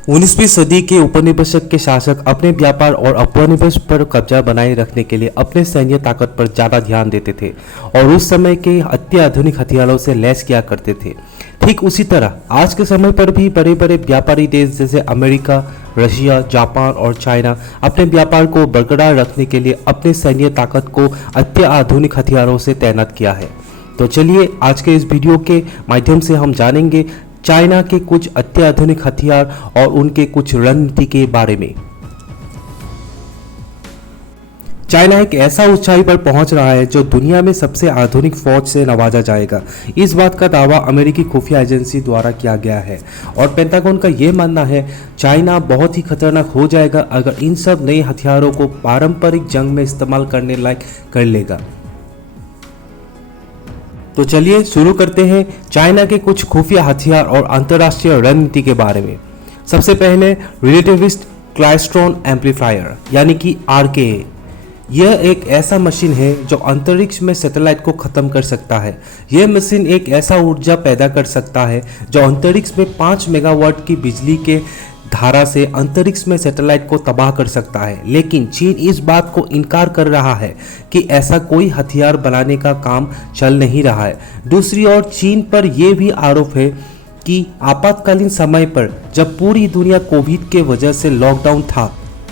19वीं सदी के उपनिवेशक के शासक अपने व्यापार और उपनिवेश पर कब्जा बनाए रखने के लिए अपने सैन्य ताकत पर ज़्यादा ध्यान देते थे और उस समय के अत्याधुनिक हथियारों से लैस किया करते थे। ठीक उसी तरह आज के समय पर भी बड़े बड़े व्यापारी देश जैसे अमेरिका, रशिया, जापान और चाइना अपने व्यापार को बरकरार रखने के लिए अपने सैन्य ताकत को अत्याधुनिक हथियारों से तैनात किया है। तो चलिए आज के इस वीडियो के माध्यम से हम जानेंगे चाइना के कुछ अत्याधुनिक हथियार और उनके कुछ रणनीति के बारे में। चाइना एक ऐसा ऊंचाई पर पहुंच रहा है जो दुनिया में सबसे आधुनिक फौज से नवाजा जाएगा। इस बात का दावा अमेरिकी खुफिया एजेंसी द्वारा किया गया है और पेंटागन का यह मानना है चाइना बहुत ही खतरनाक हो जाएगा अगर इन सब नए हथियारों को पारंपरिक जंग में इस्तेमाल करने लायक कर लेगा। तो चलिए शुरू करते हैं चाइना के कुछ खुफिया हथियार और अंतर्राष्ट्रीय रणनीति के बारे में। सबसे पहले रिलेटिविस्ट क्लाइस्ट्रॉन एम्पलीफायर यानी कि RKA। यह एक ऐसा मशीन है जो अंतरिक्ष में सैटेलाइट को खत्म कर सकता है। यह मशीन एक ऐसा ऊर्जा पैदा कर सकता है जो अंतरिक्ष में 5 मेगावाट की बिजली के धारा से अंतरिक्ष में सैटेलाइट को तबाह कर सकता है। लेकिन चीन इस बात को इनकार कर रहा है कि ऐसा कोई हथियार बनाने का काम चल नहीं रहा है। दूसरी ओर चीन पर यह भी आरोप है कि आपातकालीन समय पर जब पूरी दुनिया कोविड के वजह से लॉकडाउन था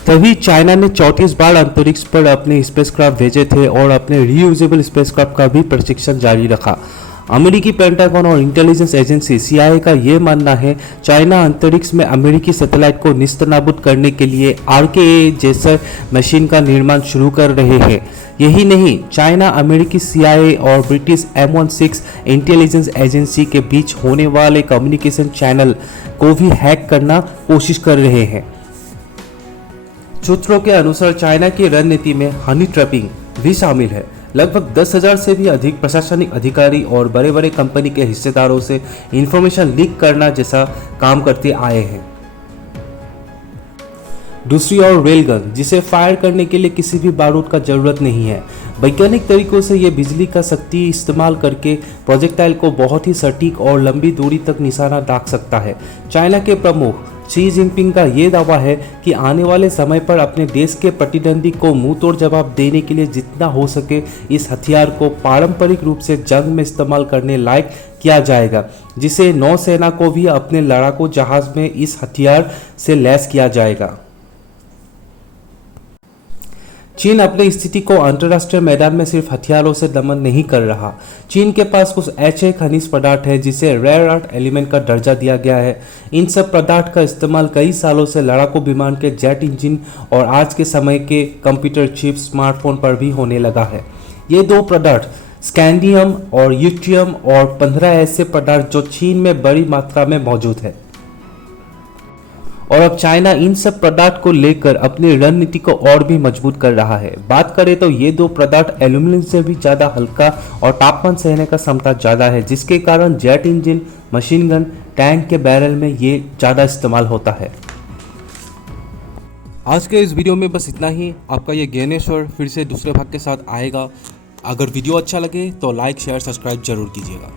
तभी चाइना ने 34 बार अंतरिक्ष पर अपने स्पेसक्राफ्ट भेजे थे और अपने रीयूजेबल स्पेसक्राफ्ट का भी प्रशिक्षण जारी रखा। अमेरिकी पेंटागन और इंटेलिजेंस एजेंसी CIA का यह मानना है चाइना अंतरिक्ष में अमेरिकी सैटेलाइट को निस्तनाबूद करने के लिए RKA जैसे मशीन का निर्माण शुरू कर रहे हैं। यही नहीं, चाइना अमेरिकी CIA और ब्रिटिश M16 इंटेलिजेंस एजेंसी के बीच होने वाले कम्युनिकेशन चैनल को भी हैक करना कोशिश कर रहे हैं। सूत्रों के अनुसार चाइना की रणनीति में हनी ट्रैपिंग भी शामिल है। लगभग 10,000 से भी अधिक प्रशासनिक अधिकारी और बड़े बड़े कंपनी के हिस्सेदारों से इंफॉर्मेशन लीक करना जैसा काम करते आए हैं। दूसरी ओर रेलगन, जिसे फायर करने के लिए किसी भी बारूद का जरूरत नहीं है। वैज्ञानिक तरीकों से यह बिजली का शक्ति इस्तेमाल करके प्रोजेक्टाइल को बहुत ही सटीक और लंबी दूरी तक निशाना दाग सकता है। चाइना के प्रमुख शी जिनपिंग का ये दावा है कि आने वाले समय पर अपने देश के प्रतिद्वंदी को मुंहतोड़ जवाब देने के लिए जितना हो सके इस हथियार को पारंपरिक रूप से जंग में इस्तेमाल करने लायक किया जाएगा, जिसे नौसेना को भी अपने लड़ाकू जहाज में इस हथियार से लैस किया जाएगा। चीन अपनी स्थिति को अंतर्राष्ट्रीय मैदान में सिर्फ हथियारों से दमन नहीं कर रहा। चीन के पास कुछ ऐसे खनिज पदार्थ है जिसे रेयर अर्थ एलिमेंट का दर्जा दिया गया है। इन सब पदार्थ का इस्तेमाल कई सालों से लड़ाकू विमान के जेट इंजन और आज के समय के कंप्यूटर चिप, स्मार्टफोन पर भी होने लगा है। ये दो पदार्थ स्कैंडियम और यूट्रियम और 15 ऐसे पदार्थ जो चीन में बड़ी मात्रा में मौजूद है और अब चाइना इन सब पदार्थ को लेकर अपनी रणनीति को और भी मजबूत कर रहा है। बात करें तो ये दो पदार्थ एल्यूमिनियम से भी ज़्यादा हल्का और तापमान सहने का क्षमता ज़्यादा है, जिसके कारण jet engine, machine gun, tank के बैरल में ये ज़्यादा इस्तेमाल होता है। आज के इस वीडियो में बस इतना ही। आपका ये ज्ञानेश्वर फिर से दूसरे भाग के साथ आएगा। अगर वीडियो अच्छा लगे तो लाइक, शेयर, सब्सक्राइब जरूर कीजिएगा।